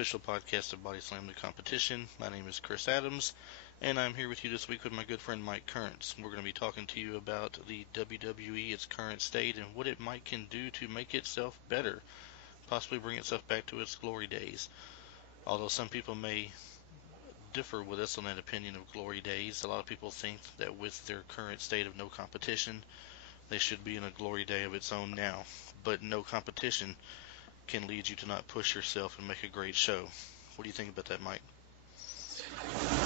official podcast of Bodyslam The Competition. My name is Chris Adams, and I'm here with you this week with my good friend Mike Kearns. We're going to be talking to you about the WWE, its current state, and what it might can do to make itself better, possibly bring itself back to its glory days. Although some people may differ with us on that opinion of glory days, a lot of people think that with their current state of no competition, they should be in a glory day of its own now. But no competition can lead you to not push yourself and make a great show. What do you think about that, Mike?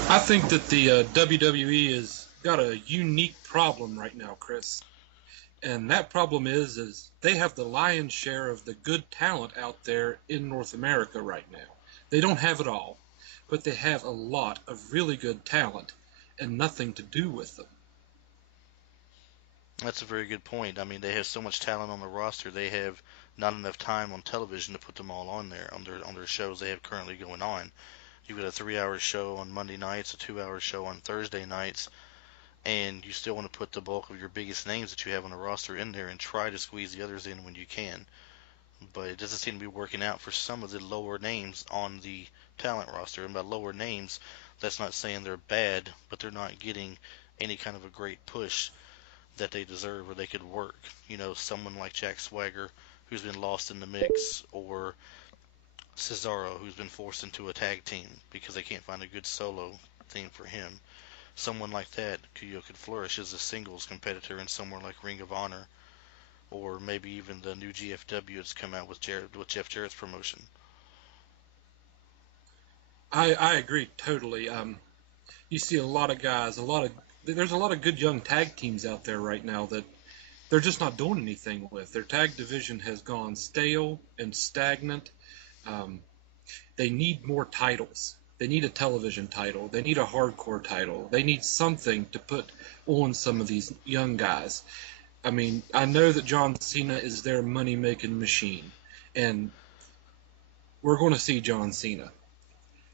I think that the WWE has got a unique problem right now, Chris. And that problem is they have the lion's share of the good talent out there in North America right now. They don't have it all, but they have a lot of really good talent and nothing to do with them. That's a very good point. I mean, they have so much talent on the roster, they have not enough time on television to put them all on there on their shows they have currently going on. You've got a 3-hour show on Monday nights, a 2-hour show on Thursday nights, and you still want to put the bulk of your biggest names that you have on the roster in there and try to squeeze the others in when you can. But it doesn't seem to be working out for some of the lower names on the talent roster. And by lower names, that's not saying they're bad, but they're not getting any kind of a great push that they deserve or they could work. You know, someone like Jack Swagger, who's been lost in the mix, or Cesaro, who's been forced into a tag team because they can't find a good solo theme for him. Someone like that could flourish as a singles competitor in somewhere like Ring of Honor, or maybe even the new GFW that's come out with Jeff Jarrett's promotion. I agree totally. You see a lot of guys, there's a lot of good young tag teams out there right now that they're just not doing anything with. Their tag division has gone stale and stagnant. They need more titles. They need a television title. They need a hardcore title. They need something to put on some of these young guys. I mean, I know that John Cena is their money-making machine, and we're going to see John Cena.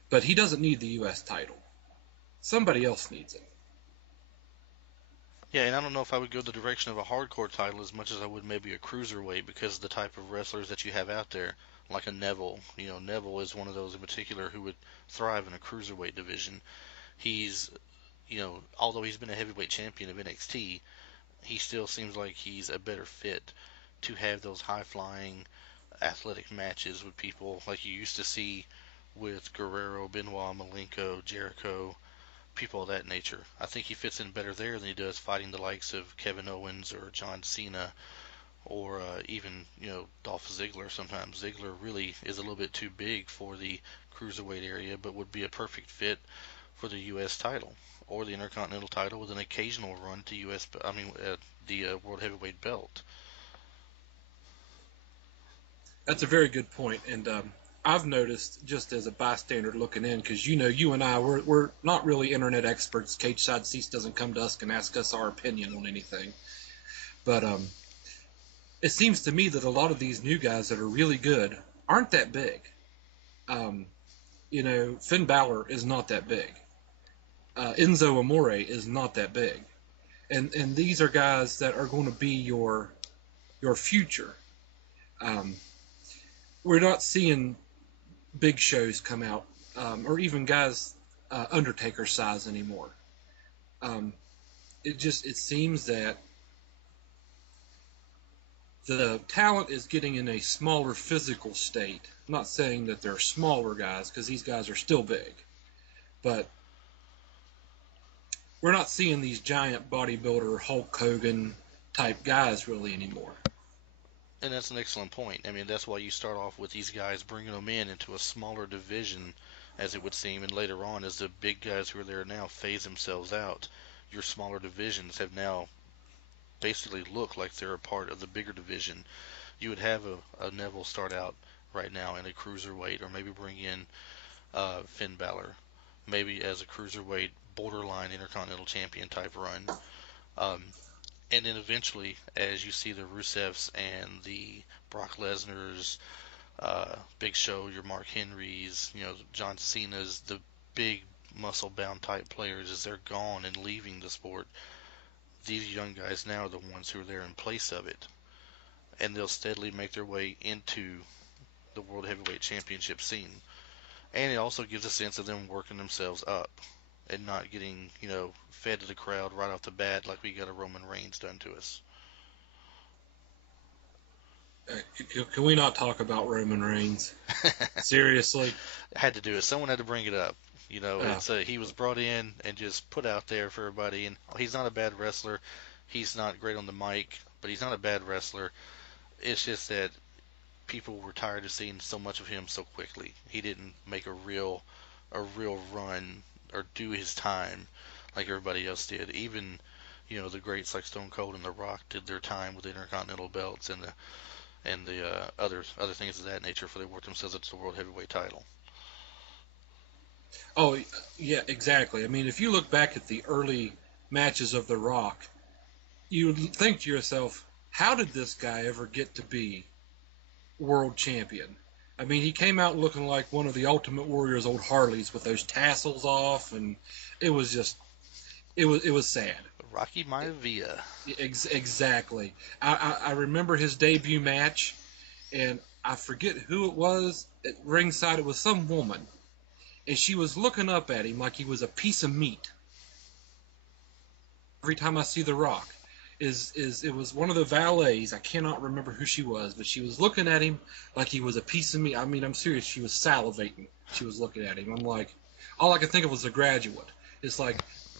But he doesn't need the U.S. title. Somebody else needs it. Yeah, and I don't know if I would go the direction of a hardcore title as much as I would maybe a cruiserweight because of the type of wrestlers that you have out there, like a Neville. You know, Neville is one of those in particular who would thrive in a cruiserweight division. He's, although he's been a heavyweight champion of NXT, he still seems like he's a better fit to have those high-flying athletic matches with people like you used to see with Guerrero, Benoit, Malenko, Jericho, people of that nature. I think he fits in better there than he does fighting the likes of Kevin Owens or John Cena or even Dolph Ziggler. Sometimes Ziggler really is a little bit too big for the cruiserweight area, but would be a perfect fit for the U.S. title or the Intercontinental title with an occasional run to the World Heavyweight belt. That's a very good point, and I've noticed just as a bystander looking in, because you and I, we're not really internet experts. Cage Side Seats doesn't come to us and ask us our opinion on anything, but it seems to me that a lot of these new guys that are really good aren't that big. Finn Balor is not that big. Enzo Amore is not that big, and these are guys that are going to be your future. We're not seeing big shows come out, or even guys Undertaker size anymore. It seems that the talent is getting in a smaller physical state. I'm not saying that they're smaller guys, because these guys are still big, but we're not seeing these giant bodybuilder Hulk Hogan type guys really anymore. And that's an excellent point. I mean, that's why you start off with these guys bringing them into a smaller division, as it would seem, and later on, as the big guys who are there now phase themselves out, your smaller divisions have now basically look like they're a part of the bigger division. You would have a Neville start out right now in a cruiserweight, or maybe bring in Finn Balor, maybe as a cruiserweight borderline Intercontinental Champion type run. And then eventually, as you see the Rusevs and the Brock Lesnar's, Big Show, your Mark Henrys, John Cena's, the big muscle-bound type players, as they're gone and leaving the sport, these young guys now are the ones who are there in place of it. And they'll steadily make their way into the World Heavyweight Championship scene. And it also gives a sense of them working themselves up and not getting, fed to the crowd right off the bat like we got a Roman Reigns done to us. Can we not talk about Roman Reigns? Seriously? Had to do it. Someone had to bring it up. Uh, He was brought in and just put out there for everybody. And he's not a bad wrestler. He's not great on the mic, but he's not a bad wrestler. It's just that people were tired of seeing so much of him so quickly. He didn't make a real run or do his time like everybody else did. Even the greats like Stone Cold and The Rock did their time with the Intercontinental belts and the other things of that nature before they worked themselves up to the World Heavyweight title. oh, yeah, exactly. I mean, if you look back at the early matches of The Rock, you would think to yourself, how did this guy ever get to be world champion? I mean, he came out looking like one of the Ultimate Warrior's old Harleys with those tassels off, and it was just, it was sad. Rocky Maivia. Exactly. I remember his debut match, and I forget who it was at ringside. It was some woman, and she was looking up at him like he was a piece of meat. Every time I see The Rock, it was one of the valets. I cannot remember who she was, but she was looking at him like he was a piece of meat. I mean, I'm serious. She was salivating. She was looking at him. I'm like, all I could think of was The Graduate. It's like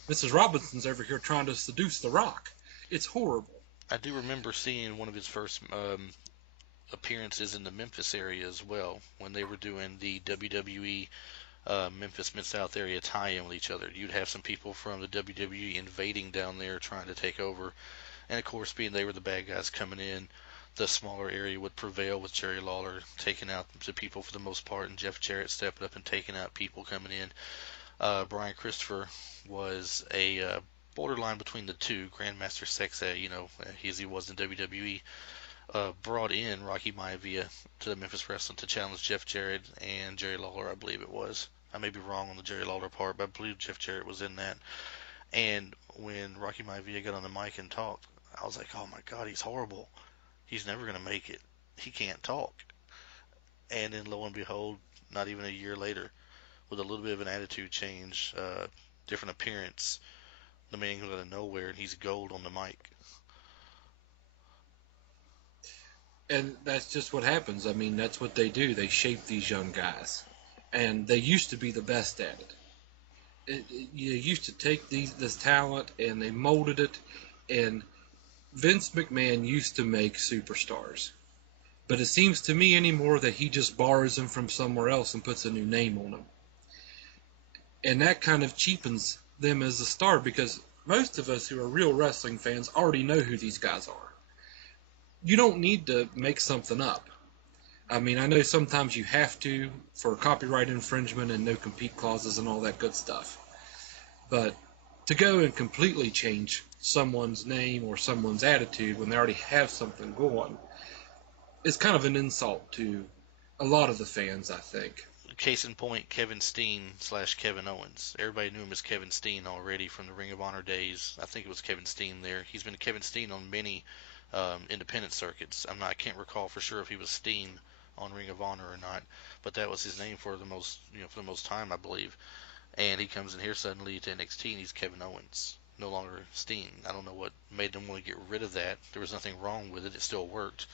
Mrs. Robinson's over here trying to seduce The Rock. It's horrible. I do remember seeing one of his first appearances in the Memphis area as well when they were doing the WWE Memphis Mid-South area tie-in with each other. You'd have some people from the WWE invading down there trying to take over. And of course, being they were the bad guys coming in, the smaller area would prevail with Jerry Lawler taking out the people for the most part, and Jeff Jarrett stepping up and taking out people coming in. Brian Christopher was a borderline between the two, Grandmaster Sexay, as he was in WWE, brought in Rocky Maivia to the Memphis Wrestling to challenge Jeff Jarrett and Jerry Lawler, I believe it was. I may be wrong on the Jerry Lawler part, but I believe Jeff Jarrett was in that. And when Rocky Maivia got on the mic and talked, I was like, oh my God, he's horrible. He's never going to make it. He can't talk. And then lo and behold, not even a year later, with a little bit of an attitude change, different appearance, the man comes out of nowhere and he's gold on the mic. And that's just what happens. I mean, that's what they do. They shape these young guys. And they used to be the best at it. You used to take this talent and they molded it. And Vince McMahon used to make superstars. But it seems to me anymore that he just borrows them from somewhere else and puts a new name on them. And that kind of cheapens them as a star because most of us who are real wrestling fans already know who these guys are. You don't need to make something up. I mean, I know sometimes you have to for copyright infringement and no compete clauses and all that good stuff. But to go and completely change someone's name or someone's attitude when they already have something going is kind of an insult to a lot of the fans, I think. Case in point, Kevin Steen / Kevin Owens. Everybody knew him as Kevin Steen already from the Ring of Honor days. I think it was Kevin Steen there. He's been Kevin Steen on many independent circuits. I can't recall for sure if he was Steen on Ring of Honor or not, but that was his name for the most time, I believe. And he comes in here suddenly to NXT and he's Kevin Owens, no longer Steen. I don't know what made them want to get rid of that. There was nothing wrong with it. It still worked.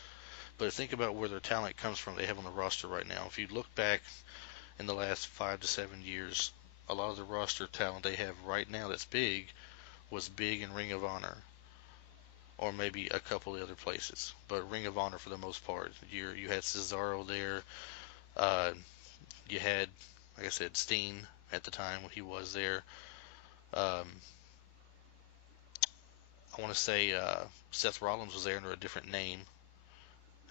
But think about where their talent comes from they have on the roster right now. If you look back in the last 5 to 7 years, a lot of the roster talent they have right now that's big was big in Ring of Honor or maybe a couple of other places. But Ring of Honor for the most part. You had Cesaro there. You had, like I said, Steen at the time when he was there. I want to say Seth Rollins was there under a different name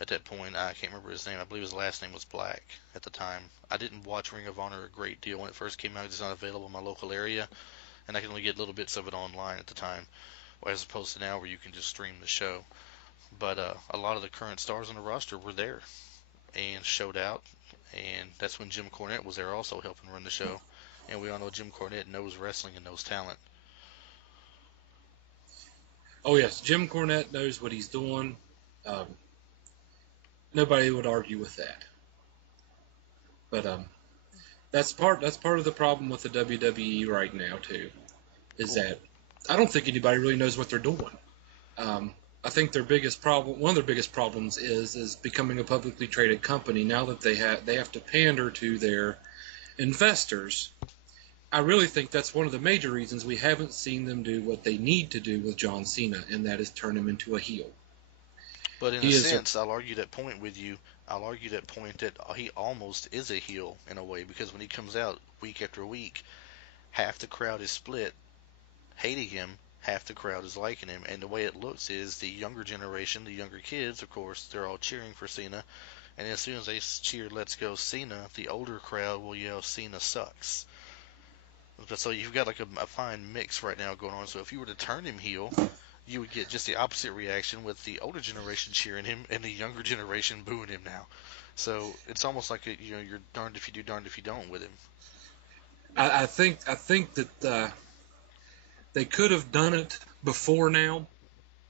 at that point. I can't remember his name. I believe his last name was Black at the time. I didn't watch Ring of Honor a great deal when it first came out. It's not available in my local area, and I can only get little bits of it online at the time, as opposed to now where you can just stream the show. But a lot of the current stars on the roster were there and showed out, and that's when Jim Cornette was there also helping run the show. And we all know Jim Cornette knows wrestling and knows talent. Oh, yes, Jim Cornette knows what he's doing. Nobody would argue with that. But That's part of the problem with the WWE right now too, is Cool. that I don't think anybody really knows what they're doing. Um, I think their biggest problem, one of their biggest problems, is becoming a publicly traded company. Now that they have to pander to their investors. I really think that's one of the major reasons we haven't seen them do what they need to do with John Cena, and that is turn him into a heel. But in a He is a sense, I'll argue that point with you. I'll argue that point that he almost is a heel in a way because when he comes out week after week, half the crowd is split hating him, half the crowd is liking him. And the way it looks is the younger generation, the younger kids, of course, they're all cheering for Cena. And as soon as they cheer "Let's go Cena," the older crowd will yell "Cena sucks." So you've got like a fine mix right now going on. So if you were to turn him heel, you would get just the opposite reaction with the older generation cheering him and the younger generation booing him now. So it's almost like you're darned if you do, darned if you don't with him. I think that they could have done it before now,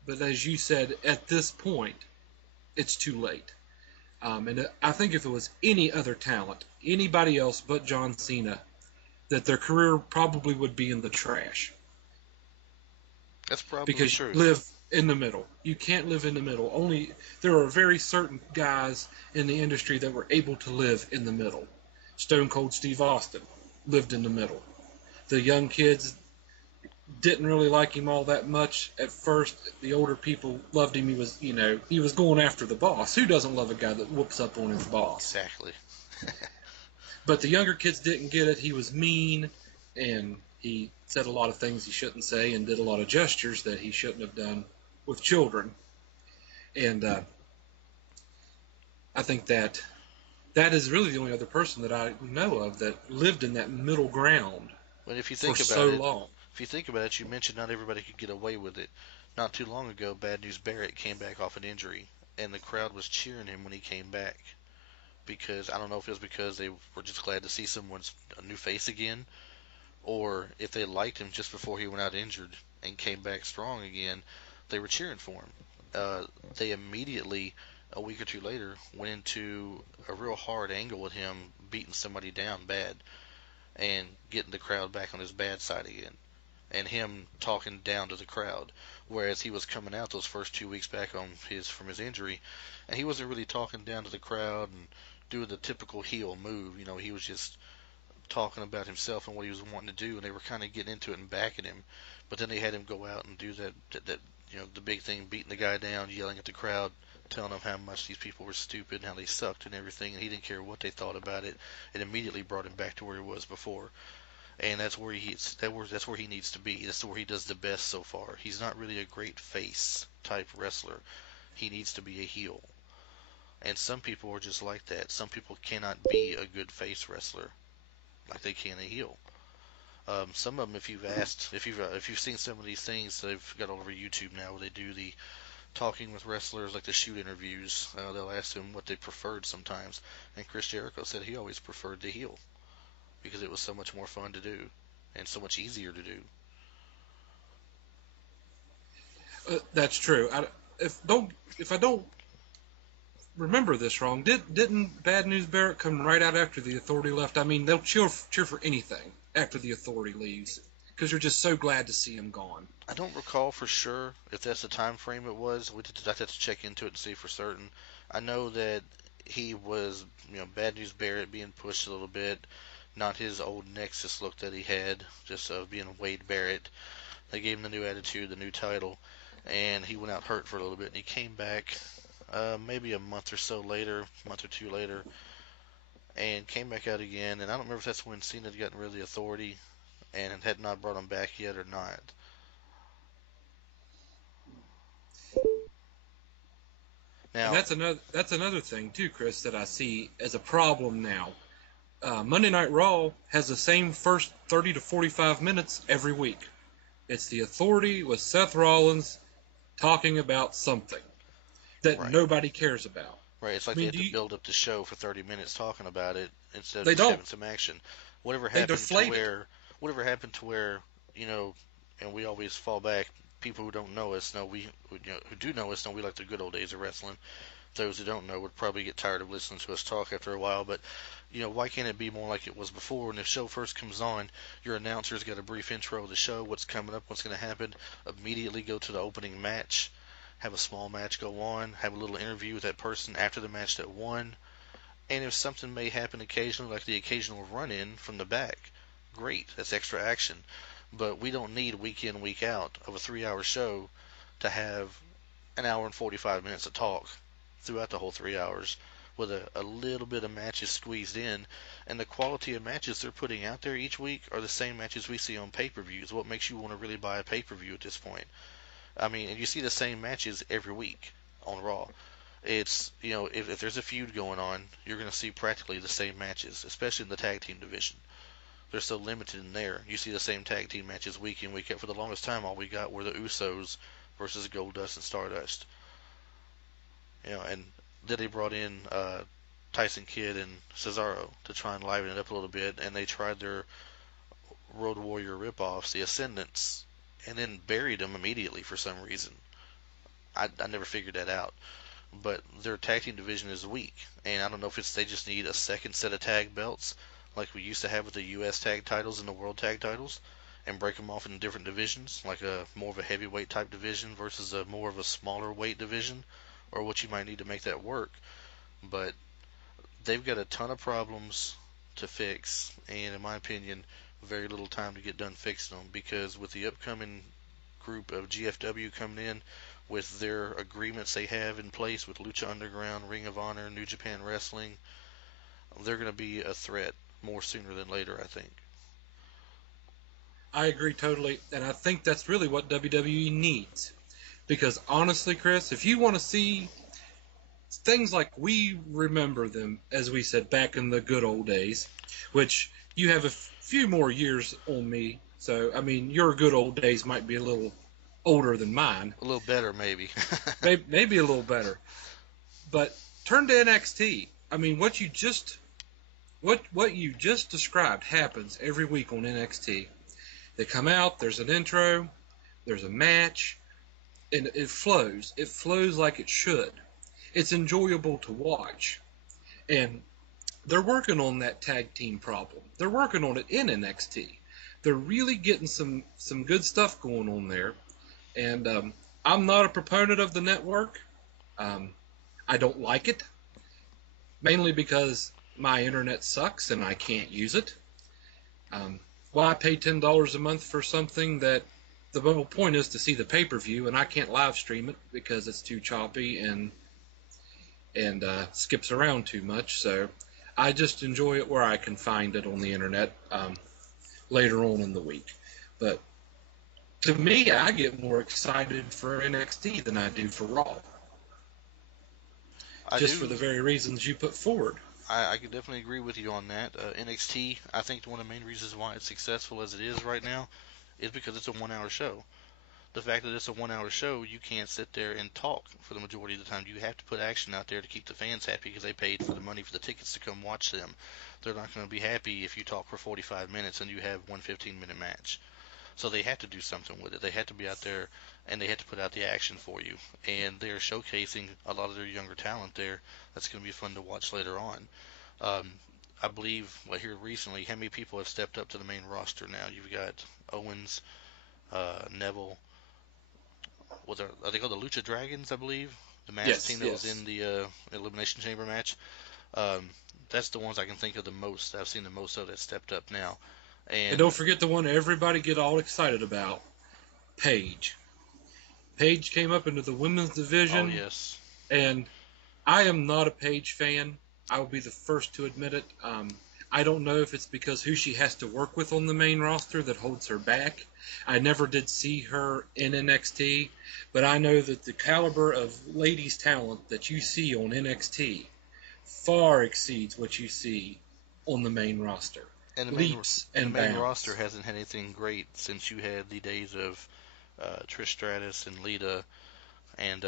but as you said, at this point, it's too late. And I think if it was any other talent, anybody else but John Cena, that their career probably would be in the trash That's probably because you true. live in the middle. You can't live in the middle. Only there are very certain guys in the industry that were able to live in the middle. Stone Cold Steve Austin lived in the middle. The young kids didn't really like him all that much at first. The older people loved him. He was going after the boss. Who doesn't love a guy that whoops up on his boss? Exactly. But the younger kids didn't get it. He was mean, and he said a lot of things he shouldn't say, and did a lot of gestures that he shouldn't have done with children. And I think that is really the only other person that I know of that lived in that middle ground But if you for think so about it, long. if you think about it, you mentioned not everybody could get away with it. Not too long ago, Bad News Barrett came back off an injury, and the crowd was cheering him when he came back. Because I don't know if it was because they were just glad to see someone's a new face again, or if they liked him just before he went out injured and came back strong again, they were cheering for him. They immediately, a week or two later, went into a real hard angle with him beating somebody down bad and getting the crowd back on his bad side again, and him talking down to the crowd. Whereas he was coming out those first 2 weeks back on his from his injury, and he wasn't really talking down to the crowd and doing the typical heel move. He was just talking about himself and what he was wanting to do, and they were kind of getting into it and backing him. But then they had him go out and do that the big thing, beating the guy down, yelling at the crowd, telling them how much these people were stupid and how they sucked and everything, and he didn't care what they thought about it. It immediately brought him back to where he was before, and that's where he needs to be. That's where he does the best so far. He's not really a great face type wrestler. He needs to be a heel, and some people are just like that. Some people cannot be a good face wrestler like they can a heel. Some of them, if you've asked, if you've seen some of these things they've got all over YouTube now, where they do the talking with wrestlers, like the shoot interviews, they'll ask them what they preferred sometimes, and Chris Jericho said he always preferred the heel because it was so much more fun to do and so much easier to do. That's true. If I don't remember this wrong, didn't Bad News Barrett come right out after the Authority left? I mean, they'll cheer for anything after the Authority leaves because you're just so glad to see him gone. I don't recall for sure if that's the time frame it was. I'd have to check into it and see for certain. I know that he was, Bad News Barrett being pushed a little bit, not his old Nexus look that he had, just being Wade Barrett. They gave him the new attitude, the new title, and he went out hurt for a little bit, and he came back maybe a month or so later, month or two later, and came back out again. And I don't remember if that's when Cena had gotten rid of the Authority and had not brought him back yet or not. And Now, that's another thing too, Chris, that I see as a problem now. Monday Night Raw has the same first 30 to 45 minutes every week. It's the Authority with Seth Rollins talking about something that right, nobody cares about. right. It's I like they mean, had to build up the show for 30 minutes talking about it instead of they just don't. having some action. Whatever They happened to deflate it. where, whatever happened to where, you know, and we always fall back. People who don't know us know who do know us know we like the good old days of wrestling. those who don't know would probably get tired of listening to us talk after a while, but why can't it be more like it was before? When the show first comes on, your announcer's got a brief intro of the show, what's coming up, what's going to happen, immediately go to the opening match, have a small match go on, have a little interview with that person after the match that won, and if something may happen occasionally, like the occasional run-in from the back, great, that's extra action. But we don't need week in, week out of a 3-hour show to have an hour and 45 minutes of talk throughout the whole 3 hours with a little bit of matches squeezed in. And the quality of matches they're putting out there each week are the same matches we see on pay-per-views. What makes you want to really buy a pay-per-view at this point? I mean, and you see the same matches every week on Raw. It's, if there's a feud going on, you're going to see practically the same matches, especially in the tag team division. They're so limited in there. You see the same tag team matches week in, week out. For the longest time, all we got were the Usos versus Goldust and Stardust. And then they brought in Tyson Kidd and Cesaro to try and liven it up a little bit, and they tried their Road Warrior ripoffs, the Ascendants, and then buried them immediately for some reason. I never figured that out. But their tag team division is weak, and I don't know if it's they just need a second set of tag belts like we used to have with the U.S. tag titles and the world tag titles, and break them off into different divisions, like a more of a heavyweight type division versus a more of a smaller weight division, or what you might need to make that work. But they've got a ton of problems to fix, and in my opinion, very little time to get done fixing them, because with the upcoming group of GFW coming in, with their agreements they have in place with Lucha Underground, Ring of Honor, New Japan Wrestling, they're going to be a threat more sooner than later, I think. I agree totally, and I think that's really what WWE needs. Because honestly, Chris, if you want to see things like we remember them, as we said, back in the good old days, which you have a few more years on me, so, I mean, your good old days might be a little older than mine. A little better, maybe. Maybe a little better. But turn to NXT. I mean, what you just described happens every week on NXT. They come out, there's an intro, there's a match, and it flows. It flows like it should. It's enjoyable to watch. And they're working on that tag team problem. They're working on it in NXT. They're really getting some good stuff going on there. And I'm not a proponent of the network. I don't like it, mainly because my internet sucks and I can't use it. Well, I pay $10 a month for something that the whole point is to see the pay-per-view, and I can't live stream it because it's too choppy and skips around too much. So I just enjoy it where I can find it on the internet later on in the week. But to me, I get more excited for NXT than I do for Raw. For the very reasons you put forward. I can definitely agree with you on that. NXT, I think one of the main reasons why it's successful as it is right now is because it's a 1-hour show. The fact that it's a 1-hour show, you can't sit there and talk for the majority of the time. You have to put action out there to keep the fans happy because they paid for the money for the tickets to come watch them. They're not going to be happy if you talk for 45 minutes and you have one 15-minute match. So they have to do something with it. They have to be out there and they have to put out the action for you. And they're showcasing a lot of their younger talent there. That's going to be fun to watch later on. I believe, here recently, how many people have stepped up to the main roster now? You've got Owens, Neville. Are they called the Lucha Dragons, I believe? The masked team that was in the Elimination Chamber match. That's the ones I can think of the most. I've seen the most of that stepped up now. And don't forget the one everybody get all excited about, Paige. Paige came up into the women's division. Oh, yes. And I am not a Paige fan. I will be the first to admit it. I don't know if it's because who she has to work with on the main roster that holds her back. I never did see her in NXT, but I know that the caliber of ladies' talent that you see on NXT far exceeds what you see on the main roster. And the main roster hasn't had anything great since you had the days of Trish Stratus and Lita and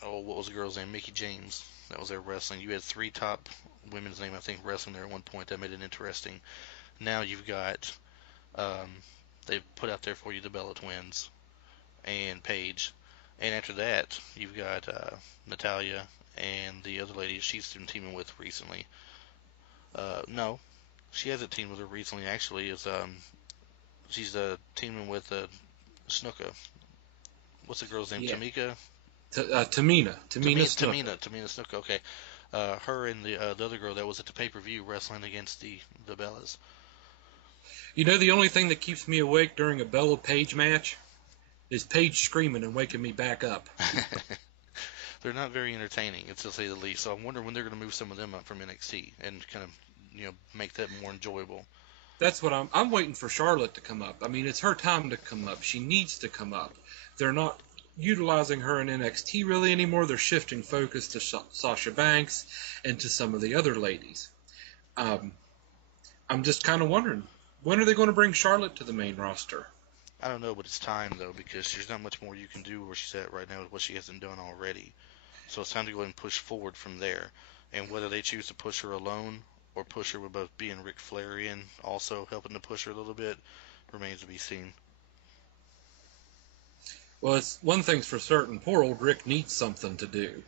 what was the girl's name? Mickie James. That was their wrestling. You had 3 top women's name, I think, wrestling there at one point. That made it interesting. Now you've got they've put out there for you the Bella Twins and Paige, And after that, you've got Natalia and the other lady she's been teaming with recently. No, she hasn't teamed with her recently. Actually, is she's teaming with Snuka. What's the girl's name? Yeah. Tamika. Tamina Snuka. Tamina Snuka. Okay. Her and the other girl that was at the pay-per-view wrestling against the Bellas. You know, the only thing that keeps me awake during a Bella Page match is Paige screaming and waking me back up. They're not very entertaining, to say the least. So I'm wondering when they're going to move some of them up from NXT and kind of make that more enjoyable. That's what I'm waiting for Charlotte to come up. I mean, it's her time to come up. She needs to come up. They're not utilizing her in NXT really anymore. They're shifting focus to Sasha Banks and to some of the other ladies. Um, I'm just kind of wondering, when are they going to bring Charlotte to the main roster? I don't know, but it's time though because there's not much more you can do where she's at right now with what she hasn't done already. So it's time to go ahead and push forward from there. And whether they choose to push her alone or push her with both being Ric Flair in, also helping to push her a little bit, remains to be seen. Well, it's one thing's for certain. Poor old Rick needs something to do.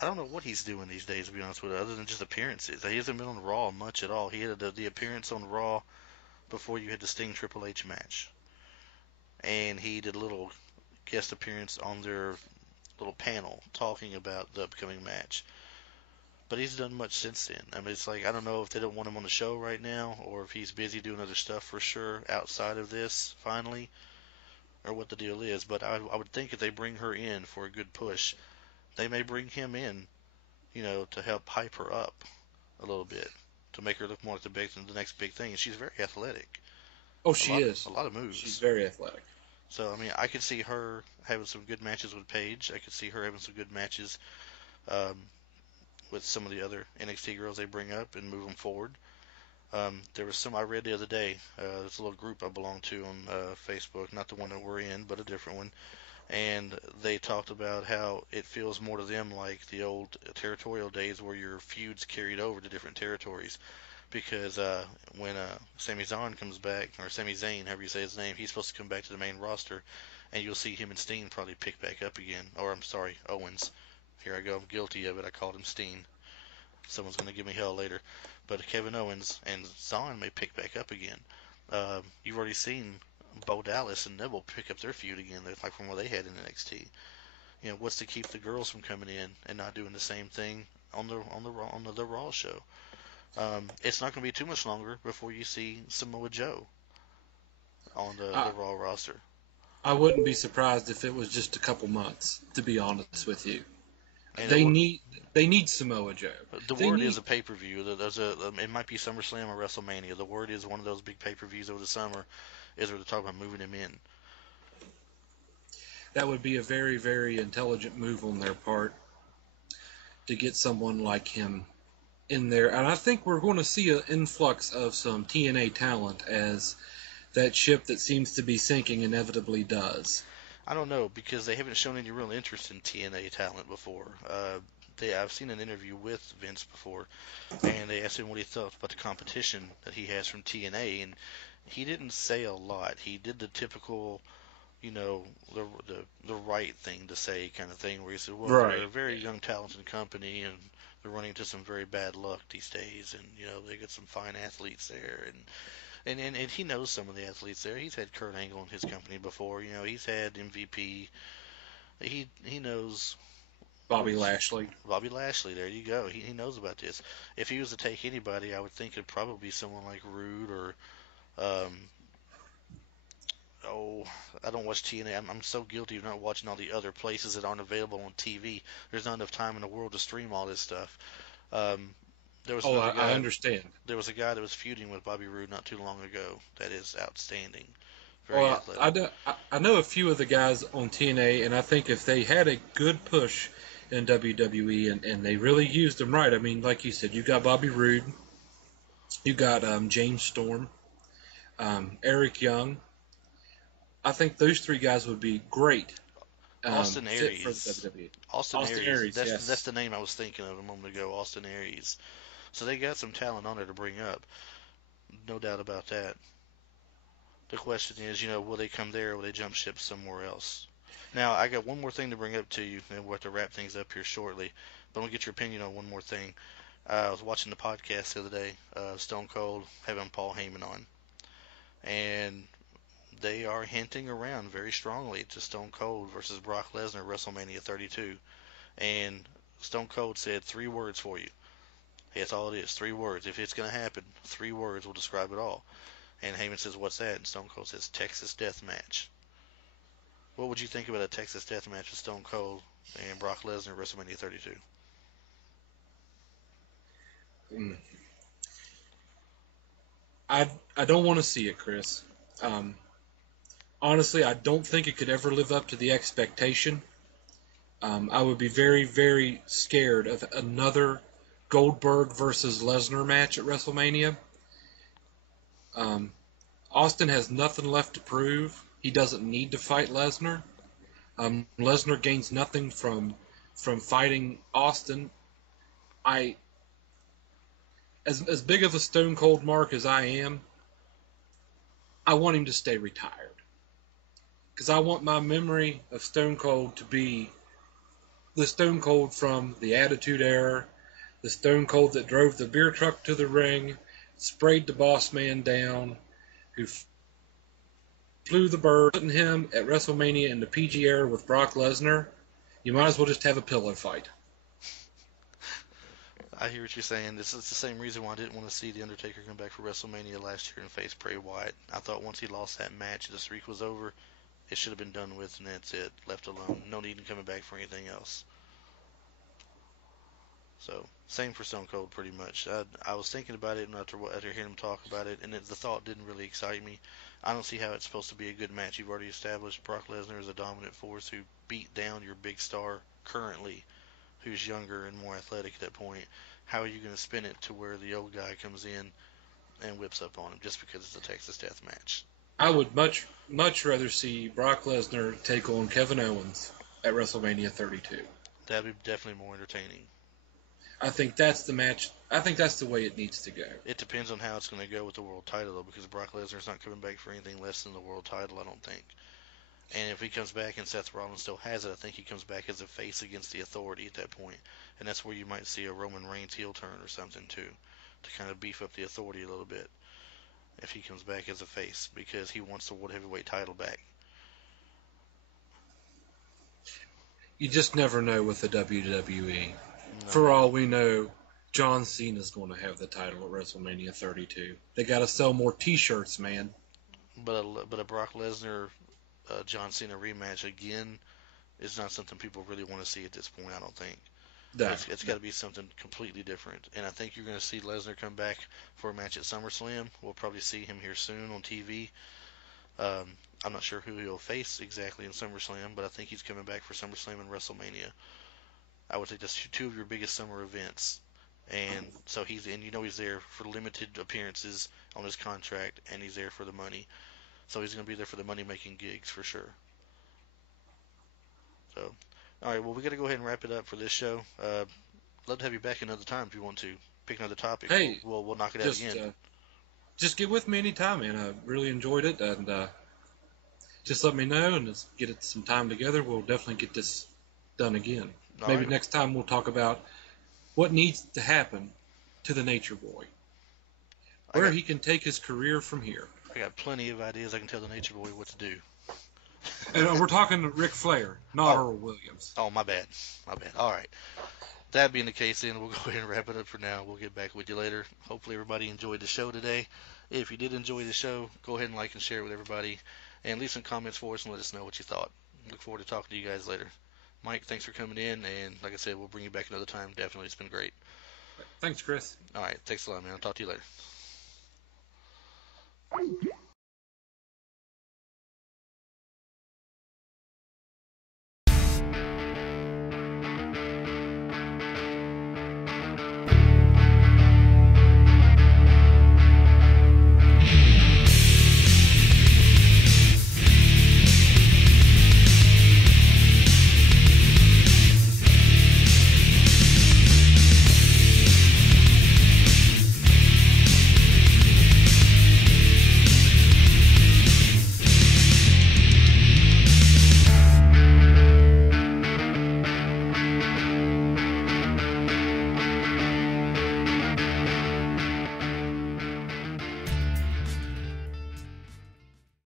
I don't know what he's doing these days, to be honest with you, other than just appearances. He hasn't been on Raw much at all. He had the appearance on Raw before you had the Sting Triple H match. And he did a little guest appearance on their little panel talking about the upcoming match. But he's done much since then. I mean, it's like, I don't know if they don't want him on the show right now, or if he's busy doing other stuff for sure outside of this, finally, or what the deal is. But I would think if they bring her in for a good push, they may bring him in, to help hype her up a little bit, to make her look more like the next big thing. And she's very athletic. Oh, A she lot, is. a lot of She's moves. very athletic. So, I mean, I could see her having some good matches with Paige. I could see her having some good matches um, with some of the other NXT girls they bring up and move them forward. There was some I read the other day. There's a little group I belong to on Facebook, not the one that we're in, but a different one. And they talked about how it feels more to them like the old territorial days where your feuds carried over to different territories. Because when Sami Zayn comes back, or Sami Zayn, however you say his name, he's supposed to come back to the main roster, and you'll see him and Steen probably pick back up again. Or I'm sorry, Owens. Here I go, I'm guilty of it. I called him Steen. Someone's going to give me hell later. But Kevin Owens and Zayn may pick back up again. You've already seen Bo Dallas and Neville pick up their feud again, like from what they had in NXT. What's to keep the girls from coming in and not doing the same thing on the Raw show? It's not going to be too much longer before you see Samoa Joe on the I, Raw roster. I wouldn't be surprised if it was just a couple months, to be honest with you. And They need they need Samoa Joe. the They word is need a pay-per-view. It might be SummerSlam or WrestleMania. The word is one of those big pay-per-views over the summer is where they're talking about moving him in. that would be a very, very intelligent move on their part to get someone like him in there. And I think we're going to see an influx of some TNA talent as that ship that seems to be sinking inevitably does. I don't know because they haven't shown any real interest in TNA talent before. I've seen an interview with Vince before, and they asked him what he thought about the competition that he has from TNA, and he didn't say a lot. He did the typical, you know, the right thing to say kind of thing, where he said, "Well, they're Right. a very young, talented company, and they're running into some very bad luck these days, and they got some fine athletes there, and he knows some of the athletes there. He's had Kurt Angle in his company before. He's had MVP. He knows Bobby what's Lashley. Bobby Lashley. There you go. He knows about this. If he was to take anybody, I would think it'd probably be someone like Rude or um, oh, I don't watch TNA. I'm so guilty of not watching all the other places that aren't available on TV. There's not enough time in the world to stream all this stuff. Um, there was Oh, another I guy. understand. There was a guy that was feuding with Bobby Roode not too long ago. That is outstanding. Very Well, athletic. I know a few of the guys on TNA, and I think if they had a good push in WWE and they really used them right, I mean, like you said, you got Bobby Roode, you got James Storm, Eric Young. I think those three guys would be great Austin fit for the Aries. WWE. Austin Austin Aries. Aries, That's yes. the name I was thinking of a moment ago. Austin Aries. So they got some talent on there to bring up. No doubt about that. The question is, will they come there or will they jump ship somewhere else? Now, I got one more thing to bring up to you, and we'll have to wrap things up here shortly. But I want to get your opinion on one more thing. I was watching the podcast the other day, Stone Cold having Paul Heyman on, and they are hinting around very strongly to Stone Cold versus Brock Lesnar at WrestleMania 32. And Stone Cold said 3 words for you. Hey, that's all it is, 3 words. If it's going to happen, 3 words will describe it all. And Heyman says, "What's that?" And Stone Cold says, "Texas Death Match." What would you think about a Texas Death Match with Stone Cold and Brock Lesnar at WrestleMania 32? Mm. I don't want to see it, Chris. Um, Honestly, I don't think it could ever live up to the expectation. I would be very, very scared of another Goldberg versus Lesnar match at WrestleMania. Austin has nothing left to prove. He doesn't need to fight Lesnar. Lesnar gains nothing from fighting Austin. I as big of a Stone Cold mark as I am, I want him to stay retired because I want my memory of Stone Cold to be the Stone Cold from the Attitude Era, the Stone Cold that drove the beer truck to the ring, sprayed the boss man down, who flew the bird, putting him at WrestleMania in the PG era with Brock Lesnar. You might as well just have a pillow fight. I hear what you're saying. This is the same reason why I didn't want to see The Undertaker come back for WrestleMania last year and face Bray Wyatt. I thought once he lost that match, the streak was over. It should have been done with, and that's it. Left alone. No need in coming back for anything else. So, same for Stone Cold, pretty much. I was thinking about it after hearing him talk about it, and the thought didn't really excite me. I don't see how it's supposed to be a good match. You've already established Brock Lesnar as a dominant force who beat down your big star currently, who's younger and more athletic at that point. How are you going to spin it to where the old guy comes in and whips up on him just because it's a Texas Death Match? I would much rather see Brock Lesnar take on Kevin Owens at WrestleMania 32. That'd be definitely more entertaining. I think that's the match. I think that's the way it needs to go. It depends on how it's going to go with the world title, though, because Brock Lesnar's not coming back for anything less than the world title, I don't think. And if he comes back and Seth Rollins still has it, I think he comes back as a face against the Authority at that point. And that's where you might see a Roman Reigns heel turn or something, too, to kind of beef up the Authority a little bit if he comes back as a face, because he wants the World Heavyweight title back. You just never know with the WWE. No, For all we know, John Cena's going to have the title at WrestleMania 32. They got to sell more T-shirts, man. but a Brock Lesnar John Cena rematch again is not something people really want to see at this point, I don't think. No, It's got to be something completely different. And I think you're going to see Lesnar come back for a match at SummerSlam. We'll probably see him here soon on TV. I'm not sure who he'll face exactly in SummerSlam, but I think he's coming back for SummerSlam and WrestleMania. I would think that's two of your biggest summer events. And so he's there for limited appearances on his contract, and he's there for the money. So he's going to be there for the money making gigs for sure. So, all right, well, we got to go ahead and wrap it up for this show. Love to have you back another time if you want to pick another topic. hey, We'll knock it out again. Just get with me anytime, man. I really enjoyed it, and just let me know, and let's get it some time together. We'll definitely get this done again. All Maybe right. next time we'll talk about what needs to happen to the Nature Boy, where he can take his career from here. I got plenty of ideas. I can tell the Nature Boy what to do. And we're talking Ric Flair, not Earl Williams. Oh, my bad. My bad. All right. That being the case, then we'll go ahead and wrap it up for now. We'll get back with you later. Hopefully everybody enjoyed the show today. If you did enjoy the show, go ahead and like and share it with everybody. And leave some comments for us and let us know what you thought. Look forward to talking to you guys later. Mike, thanks for coming in. And like I said, we'll bring you back another time. Definitely. It's been great. Thanks, Chris. All right. Thanks a lot, man. I'll talk to you later.